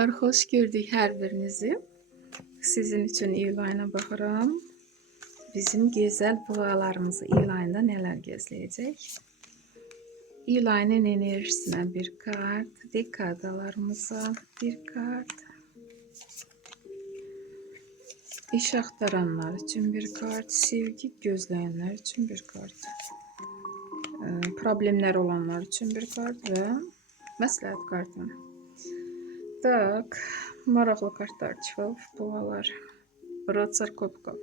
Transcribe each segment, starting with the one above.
Salamlar, xoş gördük hər birinizi. Sizin üçün iyul ayına baxıram. Bizim gözəl boğalarımızı iyul ayında nələr gözləyəcək? İyul ayının enerjisinə bir kart, dekadalarımıza bir kart, iş axtaranlar üçün bir kart, sevgi gözləyənlər üçün bir kart, problemlər olanlar üçün bir kart və məsləhət kartı. Tak, maraqlı kartlar çıxıb, boğalar. Rıtsar Kubkov.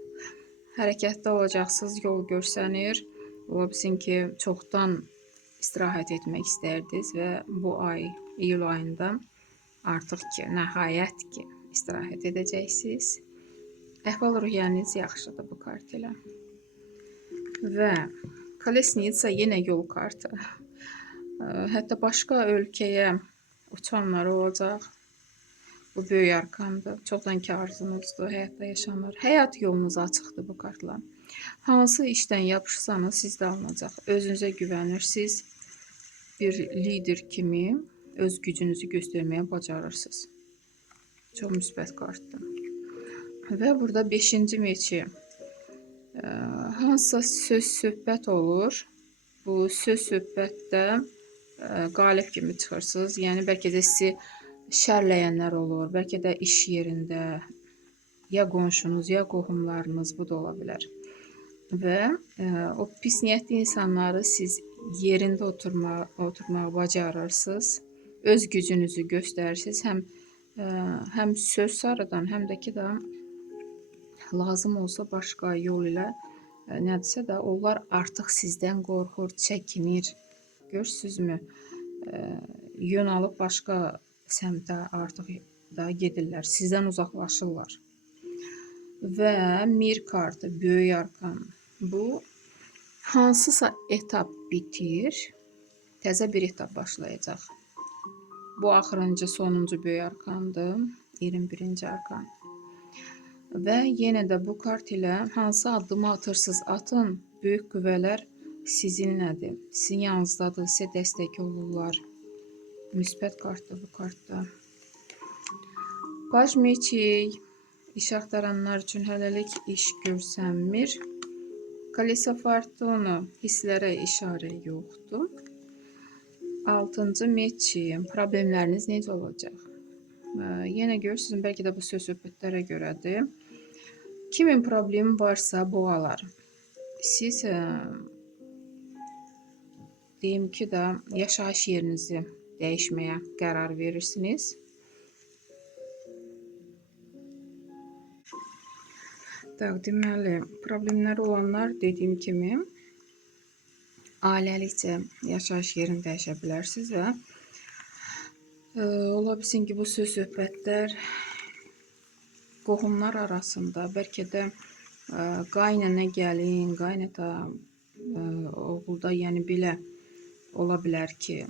Hərəkətdə olacaqsınız, yol görsənir. Ola bilsin ki, çoxdan istirahət etmək istərdiniz və bu ay, iyul ayında artıq ki, nəhayət ki, istirahət edəcəksiniz. Əhval-ruhiyyəniz yaxşıdır bu kart ilə. Və Kolesnitsa yenə yol kartı. Hətta başqa ölkəyə uçanlar olacaq. Bu böyük arkandır. Çoxdankı arzunuzdur, həyatda yaşanır. Həyat yolunuz açıqdır bu kartla. Hansı işdən yapışsanız sizdə alınacaq. Özünüzə güvənirsiniz. Bir lider kimi öz gücünüzü göstərməyə bacarırsınız. Çox müsbət kartdır. Və burada 5-ci meçi. Hansısa söz-söhbət olur. Bu söz-söhbətdə qalib kimi çıxırsınız. Yəni, bəlkə də sizi şərləyənlər olur, bəlkə də iş yerində, ya qonşunuz, ya qohumlarınız, bu da ola bilər. Və o pis niyyətli insanları siz yerində oturmağa bacarırsınız, öz gücünüzü göstərirsiniz, həm söz sarıdan, həm də ki də lazım olsa başqa yol ilə nədirsə də onlar artıq sizdən qorxur, çəkinir. Görürsünüzmü? Yön alıb başqa səmtə artıq da gedirlər, sizdən uzaqlaşırlar. Və Mir kartı, böyük arkan. Bu, hansısa etap bitir, təzə bir etap başlayacaq. Bu, axırıncı, sonuncu böyük arkandır, 21-ci arkan. Və yenə də bu kart ilə hansı addımı atırsınız, atın, böyük qüvvələr sizinlədir, sizin yanınızdadır, sizə dəstək olurlar. Müsbət kartdır bu kartda. Paj meçi, iş axtaranlar üçün hələlik iş görsənmir. Kolesa fortunu, hisslərə işarə yoxdur. 6-cı meçi, problemləriniz necə olacaq? Yenə görürsünüz, bəlkə də bu söz-söhbətlərə görədir. Kimin problemi varsa boğalar, siz deyim ki də yaşayış yerinizi dəyişməyə qərar verirsiniz. Deməli, problemləri olanlar dediyim kimi ailəlikcə yaşayış yerini dəyişə bilərsiniz və ola bilsin ki, bu söz-söhbətlər qohumlar arasında, bəlkə də qaynana gəlin, qaynata oğulda, yəni belə ola bilər ki,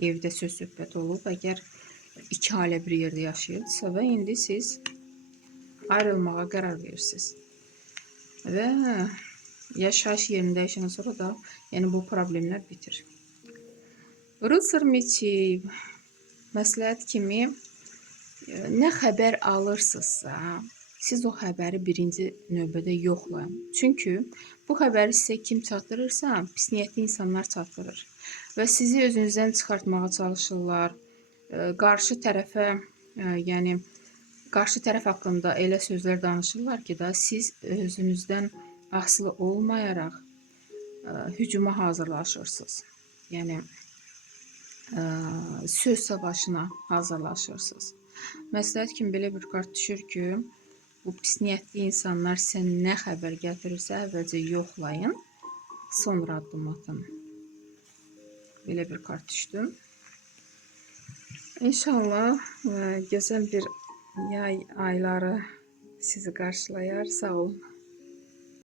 evdə söz-söhbət olub, əgər iki ailə bir yerdə yaşayırsa və indi siz ayrılmağa qərar verirsiniz. Və yaşayış yerində dəyişəndən sonra da yəni bu problemlər bitir. Rıtsar meçi, məsləhət kimi nə xəbər alırsınızsa, siz o xəbəri birinci növbədə yoxlayın. Çünki bu xəbəri sizə kim çatdırırsa, pis niyyətli insanlar çatdırır. Və sizi özünüzdən çıxartmağa çalışırlar. Qarşı tərəfə, yəni qarşı tərəf haqqında elə sözlər danışırlar ki, da siz özünüzdən asılı olmayaraq hücuma hazırlaşırsınız. Yəni söz savaşına hazırlaşırsınız. Məsləhət kimi belə bir kart düşür ki, bu pis niyyətli insanlar sizə nə xəbər gətirirsə, əvvəlcə yoxlayın, sonra addım atın. Belə bir kart düşdü. İnşallah gözəl bir yay ayları sizi qarşılayar. Sağ olun.